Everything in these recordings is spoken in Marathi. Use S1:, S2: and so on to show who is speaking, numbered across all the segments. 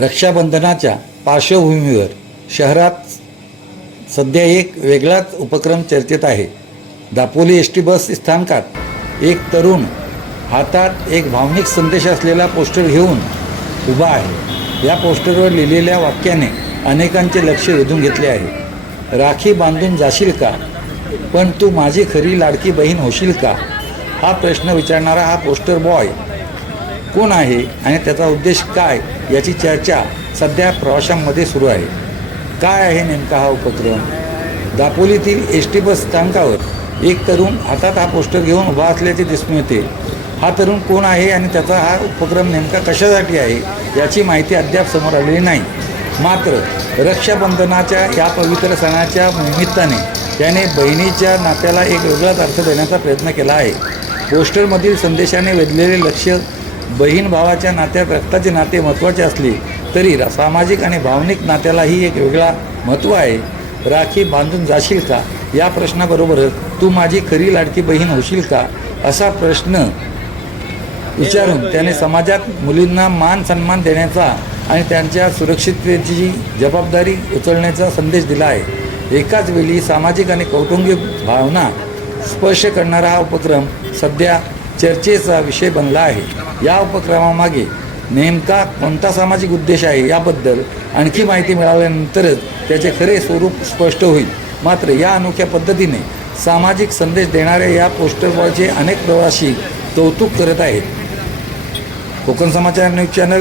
S1: रक्षाबंधनाच्या पार्श्वभूमीवर शहरात सध्या एक वेगळाच उपक्रम चर्चेत आहे. दापोली एस टी बस स्थानकात एक तरुण हातात एक भावनिक संदेश असलेला पोस्टर घेऊन उभा आहे. या पोस्टरवर लिहिलेल्या वाक्याने अनेकांचे लक्ष वेधून घेतले आहे. राखी बांधून जाशील का? पण तू माझी खरी लाडकी बहीण होशील का? हा प्रश्न विचारणारा हा पोस्टर बॉय कोण आहे आणि त्याचा उद्देश काय? याची चर्चा सध्या प्रवाशांमध्ये सुरू आहे. काय आहे नेमका हा उपक्रम? दापोलीतील एस टी बस स्थानकावर एक तरुण हातात हा पोस्टर घेऊन उभा असल्याचे दिसून येते. हा तरुण कोण आहे आणि त्याचा हा उपक्रम नेमका कशासाठी आहे याची माहिती अद्याप समोर आलेली नाही. मात्र रक्षाबंधनाच्या या पवित्र सणाच्या निमित्ताने त्याने बहिणीच्या नात्याला एक वेगळाच अर्थ देण्याचा प्रयत्न केला आहे. पोस्टरमधील संदेशाने वेधलेले लक्ष बहीण भावाच्या नात्यात रक्ताचे नाते महत्त्वाचे असले तरी सामाजिक आणि भावनिक नात्यालाही एक वेगळा महत्त्व आहे. राखी बांधून जाशील का? या प्रश्नाबरोबरच तू माझी खरी लाडकी बहीण होशील का? असा प्रश्न विचारून त्याने समाजात मुलींना मान सन्मान देण्याचा आणि त्यांच्या सुरक्षिततेची जबाबदारी उचलण्याचा संदेश दिला आहे. एकाच वेळी सामाजिक आणि कौटुंबिक भावना स्पर्श करणारा हा उपक्रम सध्या चर्चेचा विषय बनला आहे. या उपक्रमामागे नेमका कोणता सामाजिक उद्देश आहे याबद्दल आणखी माहिती मिळाल्यानंतरच त्याचे खरे स्वरूप स्पष्ट होईल. मात्र या अनोख्या पद्धतीने सामाजिक संदेश देणाऱ्या या पोस्टरवरचे अनेक प्रवासी कौतुक करत आहेत. Konkan Samachar news channel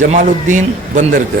S1: Jamaluddin Bandarkar.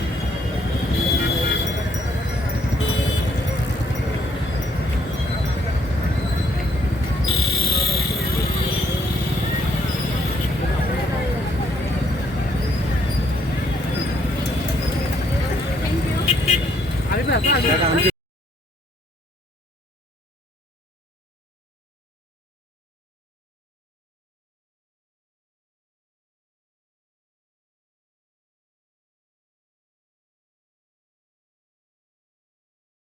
S2: 你才刚进